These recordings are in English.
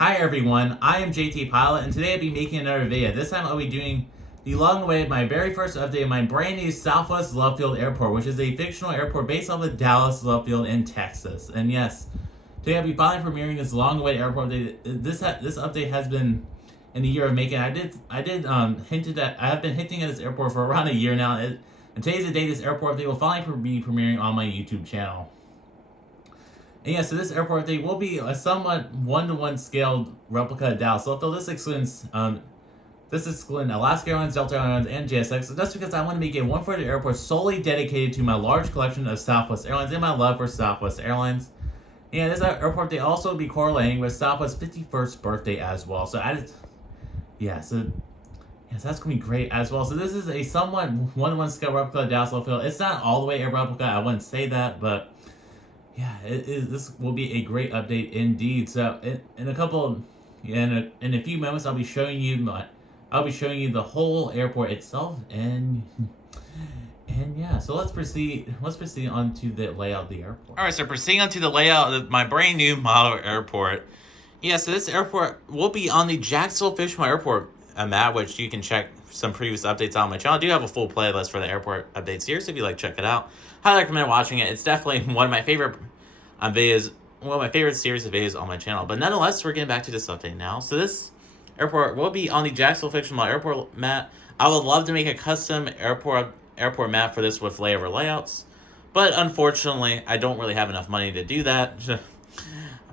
Hi everyone, I am JT Pilot, and today I'll be making another video. This time I'll be doing the long-awaited, my very first update of my brand new Southwest Love Field Airport, which is a fictional airport based off of Dallas Love Field in Texas. And yes, today I'll be finally premiering this long-awaited airport update. This update has been in a year of making. I have been hinting at this airport for around a year now. And today's the day this airport update will finally be premiering on my YouTube channel. And yeah, so this airport update will be a somewhat one-to-one scaled replica of Dallas Love Field. This excluding Alaska Airlines, Delta Airlines, and JSX. So that's because I want to make a 140 airport solely dedicated to my large collection of Southwest Airlines and my love for Southwest Airlines. And this airport update also will be correlating with Southwest's 51st birthday as well. So that's going to be great as well. So this is a somewhat one-to-one scale replica of Dallas Love Field. It's not all the way a replica, I wouldn't say that, but yeah, this will be a great update indeed. So in a few moments, I'll be showing you the whole airport itself, and yeah. So let's proceed on to the layout of the airport. All right, so proceeding on to the layout of my brand new model airport. Yeah, so this airport will be on the Jacksonville Fictional Airport map, which you can check some previous updates on my channel. I do have a full playlist for the airport updates here, so if you like, check it out. Highly recommend watching it. It's definitely one of my favorite videos, one of my favorite series of videos on my channel. But nonetheless, we're getting back to this update now. So this airport will be on the Jacksonville Fictional Airport map. I would love to make a custom airport map for this with layover layouts, but unfortunately, I don't really have enough money to do that.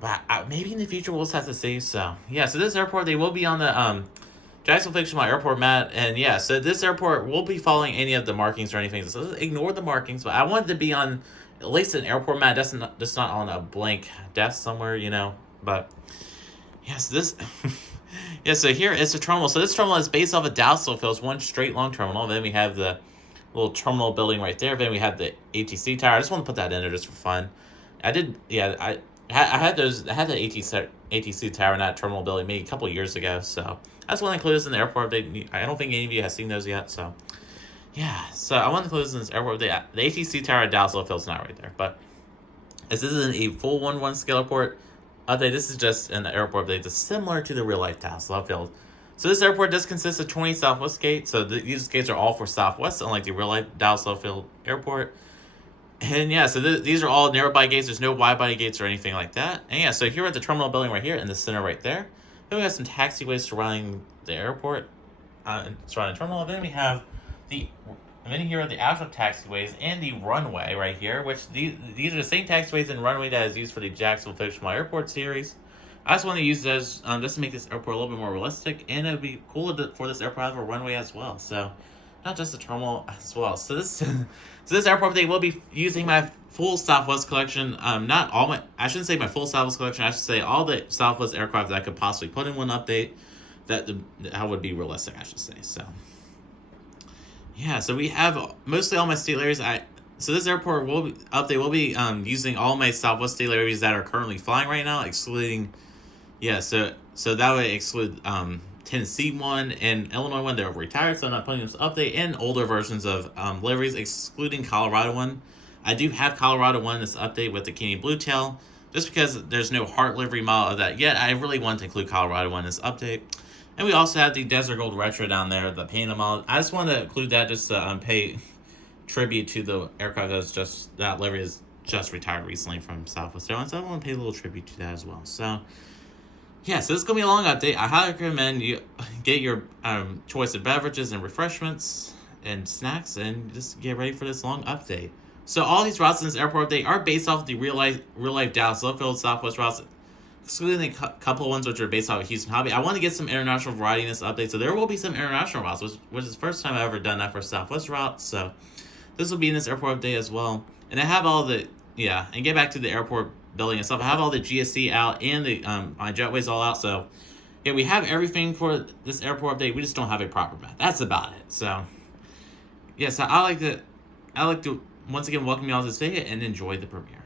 But maybe in the future we'll just have to see. So yeah, so this airport, they will be on the Jacksonville Fictional Airport map, and yeah, so this airport will be following any of the markings or anything. So ignore the markings, but I wanted to be on at least an airport map. That's not on a blank desk somewhere, you know. But yes, yeah. So here is the terminal. So this terminal is based off of Dallas Love Field. It's one straight long terminal. Then we have the little terminal building right there. Then we have the ATC tower. I just want to put that in there just for fun. I had the ATC tower in that terminal building maybe a couple years ago. So I just want to include this in the airport update. I don't think any of you have seen those yet, so yeah. So I want to include this in this airport update. The ATC tower at Dallas Love Field is not right there, but this isn't a full 1-1 scale airport update. This is just an airport update that's similar to the real life Dallas Love Field. So this airport does consist of 20 Southwest gates. So these gates are all for Southwest, unlike the real life Dallas Love Field airport. And yeah, so these are all narrow body gates. There's no wide body gates or anything like that. And yeah, so here at the terminal building right here in the center right there. Then we have some taxiways surrounding the airport, surrounding the terminal. Then we have here are the actual taxiways and the runway right here, which these are the same taxiways and runway that is used for the Jacksonville Fictional Airport series. I just want to use those just to make this airport a little bit more realistic, and it would be cool for this airport to have a runway as well. So not just the terminal as well. So this airport they will be using my full Southwest collection. I shouldn't say my full Southwest collection. I should say all the Southwest aircraft that I could possibly put in one update. That would be realistic, I should say. So yeah, so we have mostly all my state areas. So this airport will be using all my Southwest state areas that are currently flying right now, excluding so that would exclude Tennessee one and Illinois one. They're retired, so I'm not putting this update, and older versions of liveries, excluding Colorado one. I do have Colorado one in this update with the Canadian Blue Tail, just because there's no Heart livery model of that yet. I really want to include Colorado one in this update. And we also have the Desert Gold Retro down there, the Panda model. I just want to include that just to pay tribute to the aircraft that livery is just retired recently from Southwest Airlines. So I want to pay a little tribute to that as well. So yeah, so this is going to be a long update. I highly recommend you get your choice of beverages and refreshments and snacks and just get ready for this long update. So all these routes in this airport update are based off the real life Dallas Love Field Southwest routes, excluding a couple of ones which are based off of Houston Hobby. I want to get some international variety in this update, so there will be some international routes, which is the first time I've ever done that for Southwest routes. So this will be in this airport update as well. And I have all and get back to the airport building and stuff. I have all the GSC out and the my jetways all out. So yeah, we have everything for this airport update. We just don't have a proper map. That's about it. So yeah, so I like to once again welcome you all to this video and enjoy the premiere.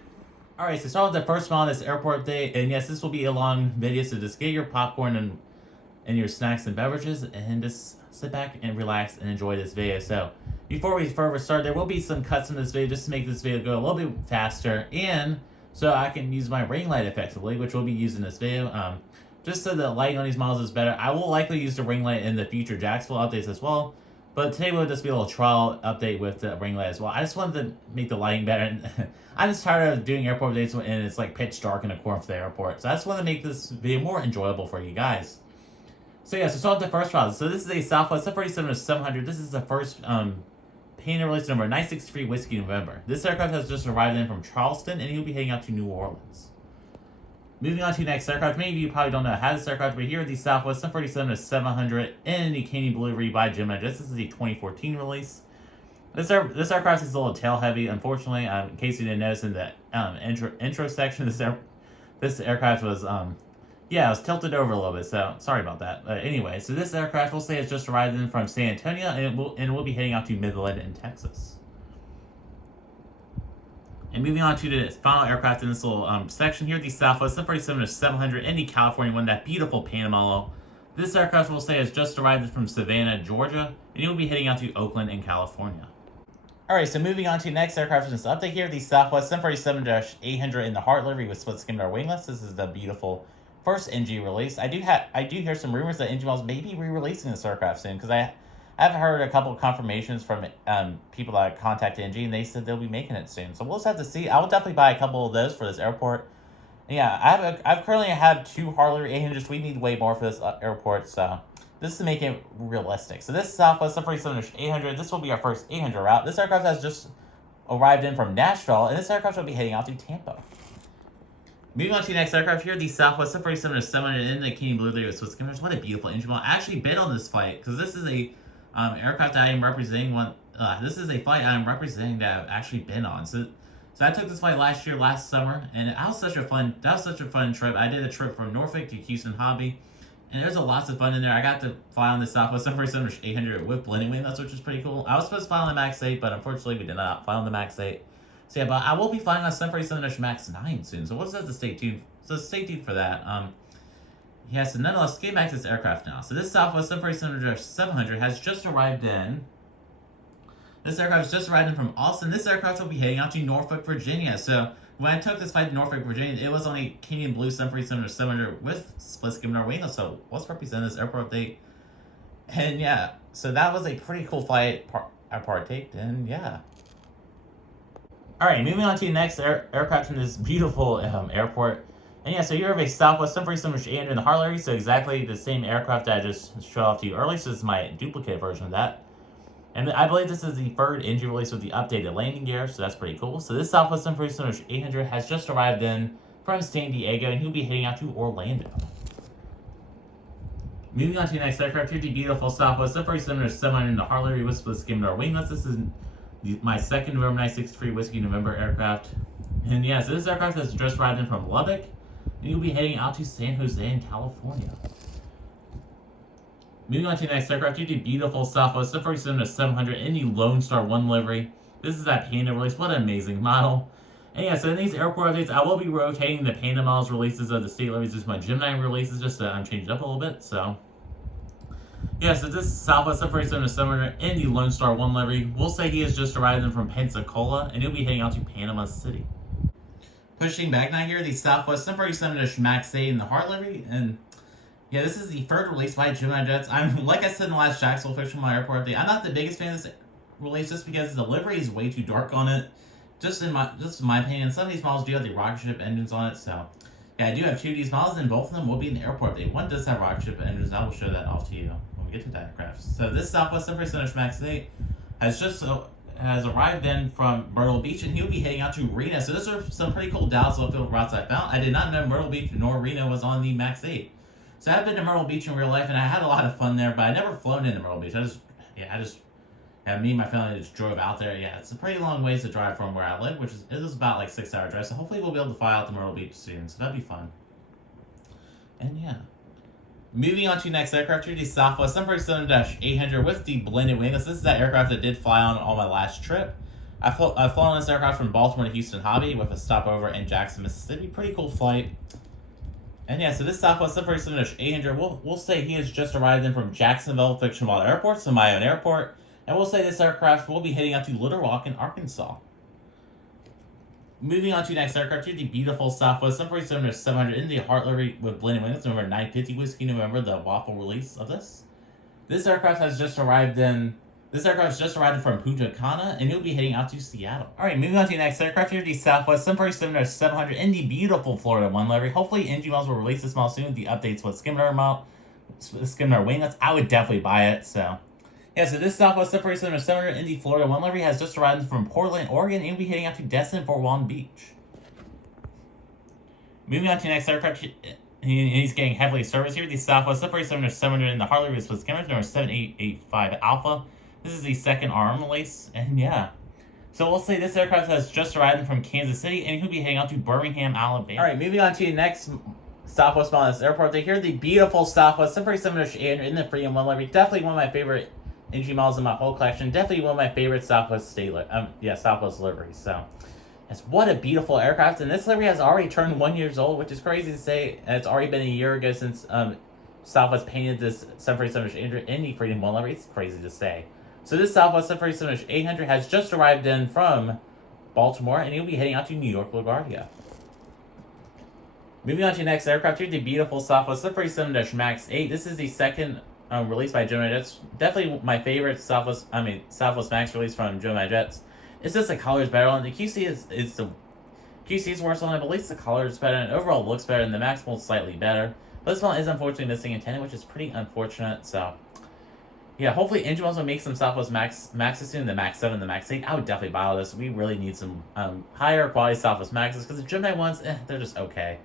Alright, so start with the first one on this airport update, and yes, this will be a long video, so just get your popcorn and your snacks and beverages, and just sit back and relax and enjoy this video. So before we further start, there will be some cuts in this video just to make this video go a little bit faster, and so I can use my ring light effectively, which we'll be using in this video. just so the lighting on these models is better. I will likely use the ring light in the future Jacksonville updates as well. But today will just be a little trial update with the ring light as well. I just wanted to make the lighting better. I'm just tired of doing airport updates and it's like pitch dark in the corner of the airport. So I just want to make this video more enjoyable for you guys. So yeah, so start with the first route. So this is a Southwest 747-700. This is the first painted release number 963 Whiskey November. This aircraft has just arrived in from Charleston and he'll be heading out to New Orleans. Moving on to the next aircraft. Many of you probably don't know how this aircraft, but here are the Southwest 747-700 in the Canadian Blue by Gemini Jets. This is a 2014 release. This aircraft is a little tail heavy, unfortunately. In case you didn't notice in the intro section, this aircraft was it was tilted over a little bit. So sorry about that. But anyway, so this aircraft we'll say has just arrived in from San Antonio, and it will be heading out to Midland in Texas. And moving on to the final aircraft in this little section here, the Southwest 747-700 in the California one, that beautiful Panama model. This aircraft will say has just arrived from Savannah, Georgia, and it will be heading out to Oakland in California. Alright, so moving on to the next aircraft in this update here, the Southwest 747-800 in the Heart livery with split skim door winglets. This is the beautiful first NG release. I do hear some rumors that NG Models may be re-releasing this aircraft soon, because I've heard a couple of confirmations from people that contacted NG, and they said they'll be making it soon. So we'll just have to see. I will definitely buy a couple of those for this airport. Yeah, I've currently have 2 Harley 800s. We need way more for this airport, so this is to make it realistic. So this Southwest 747-800, this will be our first 800 route. This aircraft has just arrived in from Nashville, and this aircraft will be heading out to Tampa. Moving on to the next aircraft here, the Southwest 747-700 in the Canadian Blue with Swiss skimmers. What a beautiful engine model. I actually bid on this flight because this is a aircraft that I am representing. This is a flight I'm representing that I've actually been on. So I took this flight last summer, and that was such a fun trip. I did a trip from Norfolk to Houston Hobby, and there's lots of fun in there. I got to fly on the Southwest 747-800 with blending winglets, which was pretty cool. I was supposed to fly on the MAX 8, but unfortunately we did not fly on the MAX 8. So yeah, but I will be flying on 747-MAX 9 soon, so we'll just have to stay tuned. So stay tuned for that. Yeah, so nonetheless, getting back to this aircraft now. So this Southwest 747-700 has just arrived in. This aircraft has just arrived in from Austin. This aircraft will be heading out to Norfolk, Virginia. So when I took this flight to Norfolk, Virginia, it was on a Canadian Blue 747-700 with split skim door winglets. So let's represent this airport update. And yeah, so that was a pretty cool flight I partaked in. Yeah. Alright, moving on to the next aircraft in this beautiful airport. And yeah, so you have a Southwest 747-800 in the Heart livery, so exactly the same aircraft that I just showed off to you earlier. So this is my duplicate version of that. And I believe this is the third engine release with the updated landing gear, so that's pretty cool. So this Southwest 747-800 has just arrived in from San Diego, and he'll be heading out to Orlando. Moving on to the next aircraft here, the beautiful Southwest 747-700 in the Heart livery with split skim door winglets. This is my second November 963 Whiskey November aircraft. And yeah, so this aircraft has just arrived in from Lubbock, and you'll be heading out to San Jose in California. Moving on to the next aircraft, you have the beautiful Southwest 747-700 in the Lone Star 1 livery. This is that Panda release. What an amazing model. And yeah, so in these airport updates, I will be rotating the Panda models releases of the state liveries, just my Gemini releases, just to change it up a little bit. So yeah, so this Southwest 747-700 in the Lone Star 1 livery. We'll say he has just arrived in from Pensacola, and he'll be heading out to Panama City. Pushing back now here, the Southwest 747-MAX 8 in the Heart livery, and yeah, this is the third release by Gemini Jets. Like I said in the last Jacksonville Fictional airport update, I'm not the biggest fan of this release just because the livery is way too dark on it. Just in my opinion, some of these models do have the rocket ship engines on it, so yeah, I do have 2 of these models, and both of them will be in the airport update. One does have rocket ship engines, and I will show that off to you when we get to that aircraft. So this Southwest 747-MAX 8 has arrived in from Myrtle Beach, and he'll be heading out to Reno. So those are some pretty cool Dallas Oilfield routes I found. I did not know Myrtle Beach nor Reno was on the MAX 8. So I've been to Myrtle Beach in real life, and I had a lot of fun there, but I never flown into Myrtle Beach. Me and my family just drove out there. Yeah, it's a pretty long ways to drive from where I live, it is about like 6-hour drive. So hopefully we'll be able to fly out to Myrtle Beach soon. So that'd be fun. And yeah. Moving on to the next aircraft here, the Southwest 747-800 with the blended winglets. This is that aircraft that did fly on my last trip. I've flown on this aircraft from Baltimore to Houston Hobby with a stopover in Jackson, Mississippi. Pretty cool flight. And yeah, so this Southwest 747-800, we'll say he has just arrived in from Jacksonville Fictional Airport, so my own airport. And we'll say this aircraft will be heading out to Little Rock in Arkansas. Moving on to the next aircraft here, the beautiful Southwest 747-700 in the Heart livery with blended wings, November 950 Whiskey November, the waffle release of this. This aircraft has just arrived in from Punta Cana, and he'll be heading out to Seattle. Alright, moving on to the next aircraft here, the Southwest 747-700 in the beautiful Florida 1 livery. Hopefully, NG Models will release this model soon. The updates with Skimmer winglets. I would definitely buy it, so. Yeah, so this Southwest 747-700 in the Florida 1 livery has just arrived from Portland, Oregon, and will be heading out to Destin for Long Beach. Moving on to the next aircraft, he's getting heavily serviced here. The Southwest 747-700 in the Harley release with Skimmers, number 7885 Alpha. This is the second arm release, and yeah. So we'll say this aircraft has just arrived from Kansas City, and he'll be heading out to Birmingham, Alabama. Alright, moving on to the next Southwest model at this airport. They hear the beautiful Southwest 747-800 in the Freedom 1 livery. Definitely one of my favorite NG models in my whole collection. Definitely one of my favorite Southwest Southwest liveries. So, yes, what a beautiful aircraft. And this livery has already turned 1 year old, which is crazy to say. And it's already been a year ago since Southwest painted this 747-800 in the Freedom 1 livery. It's crazy to say. So this Southwest 747-800 has just arrived in from Baltimore, and he'll be heading out to New York LaGuardia. Moving on to the next aircraft here, the beautiful Southwest 747-MAX 8. This is the second released by Gemini Jets. Definitely my favorite Southwest Max release from Gemini Jets. It's just the color is better on the QC the QC is worse on it, but at least the color is better and overall looks better, and the Max mold slightly better. But this one is unfortunately missing antenna, which is pretty unfortunate. So yeah, hopefully NG Models will make some Southwest Maxes soon, the Max 7, the Max 8. I would definitely buy all this. We really need some higher quality Southwest Maxes, because the Gemini ones, they're just okay.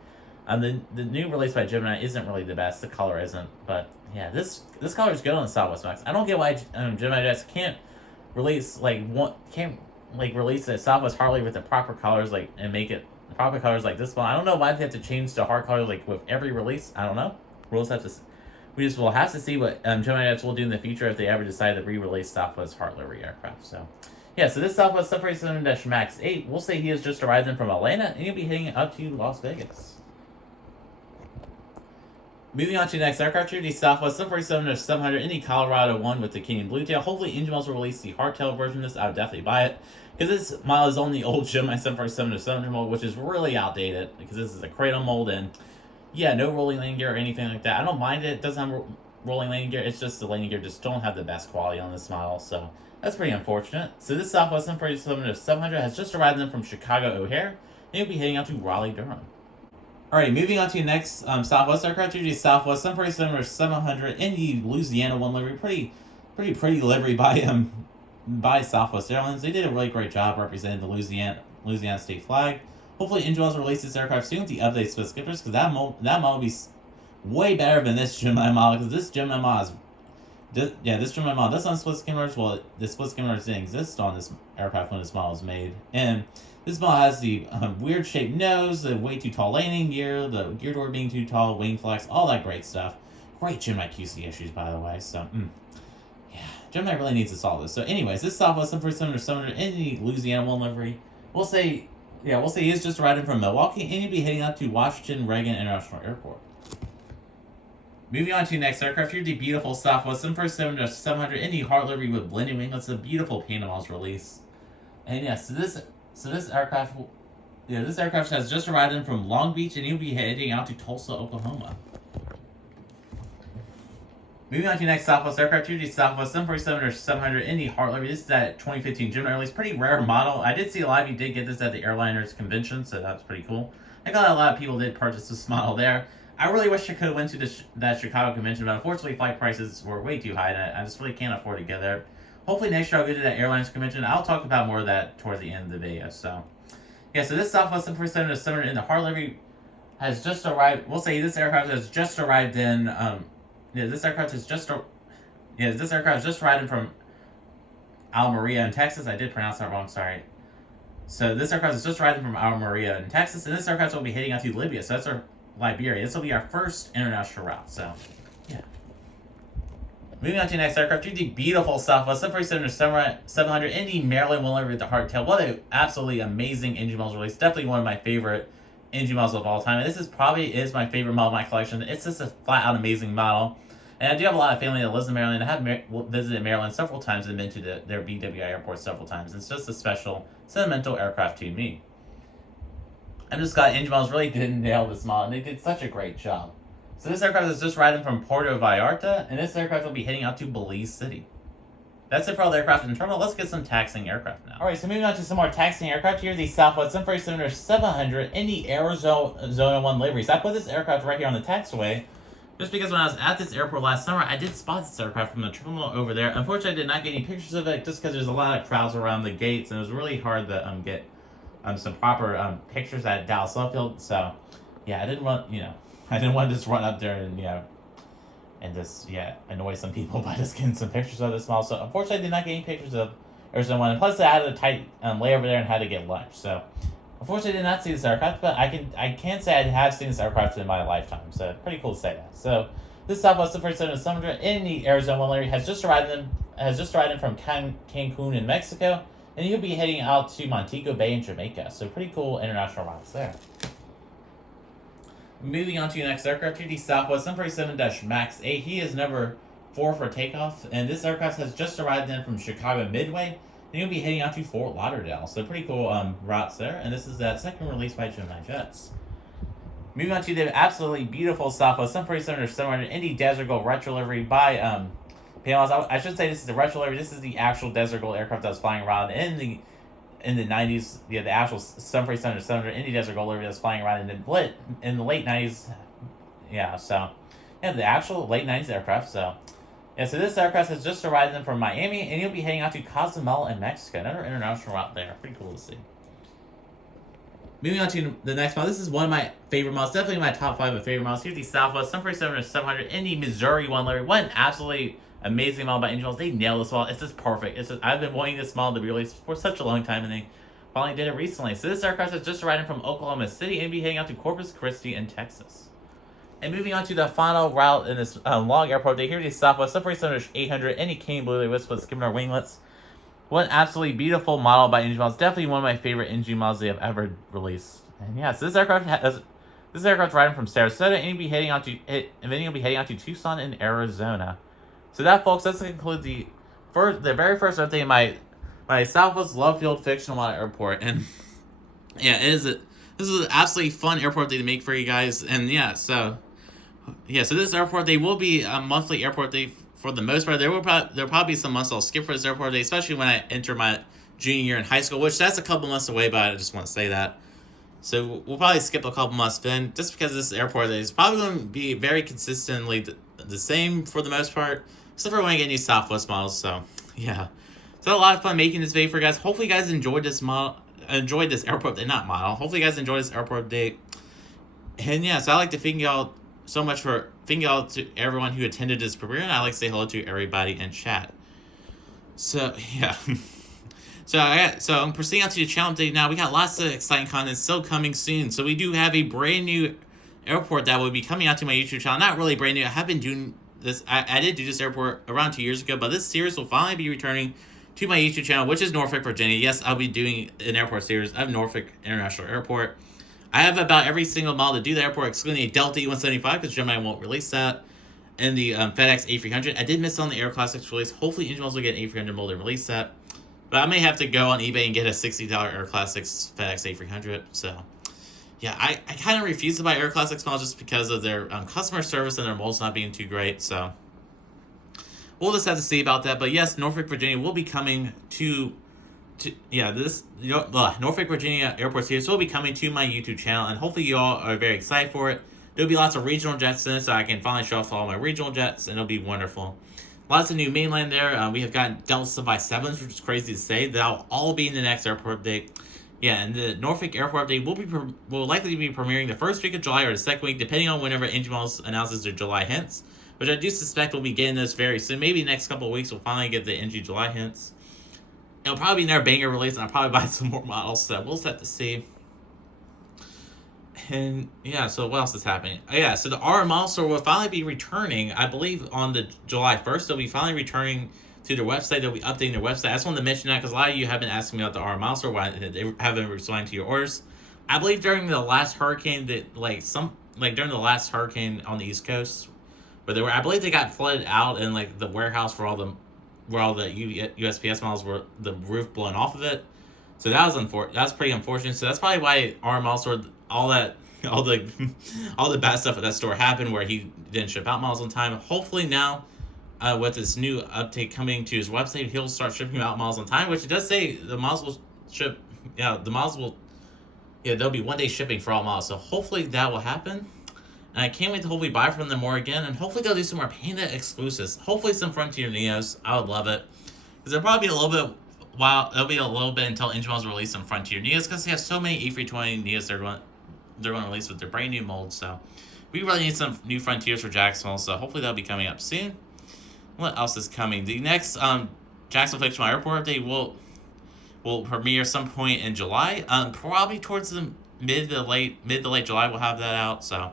The new release by Gemini isn't really the best. The color isn't, but yeah, this color is good on the Southwest Max. I don't get why Gemini Jets can't release release a Southwest Harley with the proper colors and make it proper colors like this one. I don't know why they have to change to hard colors with every release. I don't know. We just will have to see what Gemini Jets will do in the future if they ever decide to re-release Southwest Heart livery aircraft. So, yeah, so this Southwest 747-MAX 8, we'll say he has just arrived in from Atlanta, and he'll be heading up to Las Vegas. Moving on to the next aircraft here, the Southwest 747-700 in the Colorado 1 with the Canadian Blue Tail. Hopefully, NG Models will release the hardtail version of this. I would definitely buy it, because this model is on the old Gemini 747-700 mold, which is really outdated, because this is a cradle mold, and yeah, no rolling landing gear or anything like that. I don't mind it. It doesn't have rolling landing gear. It's just the landing gear just don't have the best quality on this model, so that's pretty unfortunate. So this Southwest 747-700 has just arrived in from Chicago O'Hare, and he'll be heading out to Raleigh-Durham. Alright, moving on to the next Southwest aircraft, the Southwest 747-700 in the Louisiana 1 livery. Pretty livery by Southwest Airlines. They did a really great job representing the Louisiana state flag. Hopefully, NG Models will release this aircraft soon with the updates for the skippers, because that model will be way better than this Gemini model, because this Gemini model does not split skimmers. Well, the split skimmers didn't exist on this aircraft when this model was made. And this model has the weird shaped nose, the way too tall landing gear, the gear door being too tall, wing flex, all that great stuff. Great Gemini QC issues, by the way. So, yeah, Gemini really needs to solve this. So, anyways, this Southwest 747-700 in the Louisiana 1 livery, we'll say he is just arriving from Milwaukee, and he'll be heading out to Washington Reagan International Airport. Moving on to the next aircraft here, the beautiful Southwest 747-700 in the Heart livery with blended wing. That's a beautiful Panama's release. And yeah, so this aircraft has just arrived in from Long Beach, and he'll be heading out to Tulsa, Oklahoma. Moving on to the next Southwest aircraft here, the Southwest 747-700 in the Heart livery. This is that 2015 Gemini release. Pretty rare model. I did see a lot of you did get this at the Airliners convention, so that's pretty cool. I got a lot of people did purchase this model there. I really wish I could have went to that Chicago convention, but unfortunately flight prices were way too high, and I just really can't afford to get there. Hopefully next year I'll go to that Airlines convention. I'll talk about more of that towards the end of the video. So, yeah, so this Southwest 747-700 in the Heart livery has just arrived. We'll say this aircraft has just arrived in. This aircraft has just arrived in from Almeria in Texas. I did pronounce that wrong. Sorry. So this aircraft is just arriving from Almeria in Texas, and this aircraft will be heading out to Libya. So that's our Liberia. This will be our first international route. So, yeah. Moving on to the next aircraft, the beautiful Southwest 747-700 in the Maryland 1 livery with the hardtail. What an absolutely amazing NG Models release. Definitely one of my favorite NG Models of all time. And this is probably my favorite model of my collection. It's just a flat out amazing model. And I do have a lot of family that lives in Maryland. I have visited Maryland several times and been to their BWI airport several times. It's just a special, sentimental aircraft to me. I'm just glad Engine Miles really did nail this model, and they did such a great job. So this aircraft is just riding from Puerto Vallarta, and this aircraft will be heading out to Belize City. That's it for all the aircraft in the terminal. Let's get some taxiing aircraft now. Alright, so moving on to some more taxiing aircraft. Here, the Southwest 747 in the Arizona 1 liveries. I put this aircraft right here on the taxiway, just because when I was at this airport last summer, I did spot this aircraft from the terminal over there. Unfortunately, I did not get any pictures of it, just because there's a lot of crowds around the gates, and it was really hard to get some proper pictures at Dallas Love Field. So, yeah, I didn't want to just run up there and and just annoy some people by just getting some pictures of this model. So unfortunately, I did not get any pictures of Arizona 1. And plus, I had a tight layover there and had to get lunch. So unfortunately, I did not see this aircraft, but I can say I have seen this aircraft in my lifetime. So pretty cool to say that. So this Southwest 747 in the Arizona 1 area has just arrived in from Cancun in Mexico, and he'll be heading out to Montego Bay in Jamaica. So pretty cool international routes there. Moving on to your next aircraft, here the Southwest 747-MAX 8. He is number 4 for takeoff, and this aircraft has just arrived in from Chicago Midway, and he'll be heading out to Fort Lauderdale. So pretty cool routes there, and this is that second release by Gemini Jets. Moving on to the absolutely beautiful Southwest 747-700 in the Desert Gold retro livery by Panos. I should say this is the retro livery. This is the actual Desert Gold aircraft that was flying around in the 90s, the actual 747-700 in the Desert Gold livery that was flying around in the late 90s. The actual late 90s aircraft. So this aircraft has just arrived in from Miami, and he'll be heading out to Cozumel in Mexico. Another international route there. Pretty cool to see. Moving on to the next model. This is one of my favorite models. Definitely my top 5 of favorite models. Here's the Southwest 747-700 in the Missouri 1 livery. What an absolutely amazing model by Engine Miles. They nailed this model. It's just perfect. I've been wanting this model to be released for such a long time, and they finally did it recently. So this aircraft is just arriving from Oklahoma City and be heading out to Corpus Christi in Texas. And moving on to the final route in this long airport day, here is the Southwest 747-800 in the King Blue with Skimmer winglets. What an absolutely beautiful model by Engine Miles. Definitely one of my favorite Engine Miles they have ever released. And so this aircraft riding from Sarasota, and he'll be heading out to Tucson in Arizona. So that, folks, that's going to conclude the very first update in my Southwest Love Field Fictional model airport. And this is an absolutely fun airport day to make for you guys. And so this airport day will be a monthly airport day for the most part. There'll probably be some months I'll skip for this airport day, especially when I enter my junior year in high school, which that's a couple months away, but I just want to say that. So we'll probably skip a couple months then, just because this airport day is probably going to be very consistently the same for the most part, except for when I get new Southwest models. So a lot of fun making this video for you guys. Hopefully you guys enjoyed this airport day, not model. Hopefully you guys enjoyed this airport day. And so I'd like to thank y'all so much for to everyone who attended this premiere, and I'd like to say hello to everybody in chat. So So I'm proceeding on to the channel update now. We got lots of exciting content still coming soon. So we do have a brand new airport that will be coming out to my YouTube channel. Not really brand new. I have been doing this. I did do this airport around 2 years ago, but this series will finally be returning to my YouTube channel, which is Norfolk, Virginia. Yes, I'll be doing an airport series of Norfolk International Airport. I have about every single model to do the airport, excluding a Delta E-175, because Gemini won't release that, and the FedEx A300. I did miss on the Air Classics release. Hopefully, Engine Miles will get an A300 mold and release that. But I may have to go on eBay and get a $60 Air Classics FedEx A300. So, I kind of refuse to buy Air Classics models just because of their customer service and their molds not being too great. So, we'll just have to see about that. But yes, Norfolk, Virginia will be coming Norfolk, Virginia Airport Series will be coming to my YouTube channel. And hopefully you all are very excited for it. There'll be lots of regional jets in it, so I can finally show off all my regional jets, and it'll be wonderful. Lots of new mainland there. We have gotten Delta 757s, which is crazy to say. They'll all be in the next airport update. And the Norfolk airport update will likely be premiering the first week of July or the second week, depending on whenever Engine Miles announces their July hints, which I do suspect we'll be getting this very soon. Maybe the next couple of weeks we'll finally get the NG July hints. It'll probably be their banger release, and I'll probably buy some more models, so we'll just have to see. And so what else is happening? So the RM model store will finally be returning, I believe, on the July 1st. They'll be finally returning to their website. They'll be updating their website. I just wanted to mention that because a lot of you have been asking me about the RM model store, why they haven't responded to your orders. I believe during the last hurricane during the last hurricane on the East Coast, I believe they got flooded out in the warehouse where all the USPS models were, the roof blown off of it. So that was pretty unfortunate. So that's probably why RM model store all that all the all the bad stuff at that store happened where he didn't ship out models on time. Hopefully now, with this new update coming to his website, he'll start shipping out models on time, which it does say the models will ship. Yeah, the models will. Yeah, there'll be 1 day shipping for all models. So hopefully that will happen. And I can't wait to hopefully buy from them more again. And hopefully they'll do some more Panda exclusives. Hopefully some Frontier Neos. I would love it. Because there'll probably be a little bit. Wow, it'll be a little bit until Engine Models release some Frontier Neos. Because they have so many A320 Neos they're going to release with their brand new molds. So we really need some new Frontiers for Jacksonville. So hopefully that'll be coming up soon. What else is coming? The next Jacksonville Fictional Airport update will premiere some point in July. Probably towards the mid to late July we'll have that out. So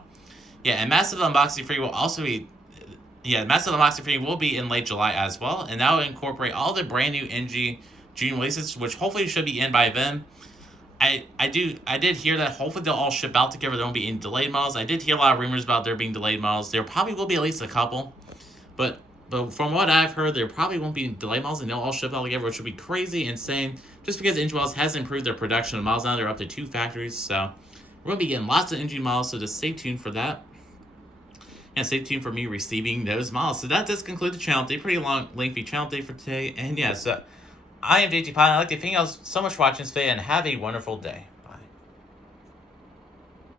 yeah, and Massive Unboxing Free will also be Massive Unboxing Free will be in late July as well, and that will incorporate all the brand new NG June releases, which hopefully should be in by then. I did hear that hopefully they'll all ship out together. There won't be any delayed models. I did hear a lot of rumors about there being delayed models. There probably will be at least a couple, but from what I've heard, there probably won't be delayed models, and they'll all ship out together, which would be crazy, insane. Just because Engine Models has improved their production of models now, they're up to 2 factories, so we're going to be getting lots of Engine Models, so just stay tuned for that. And stay tuned for me receiving those models. So that does conclude the channel update. Pretty long, lengthy channel update for today. And yeah, so I am JT Pilot. I'd like to thank you all so much for watching today, and have a wonderful day.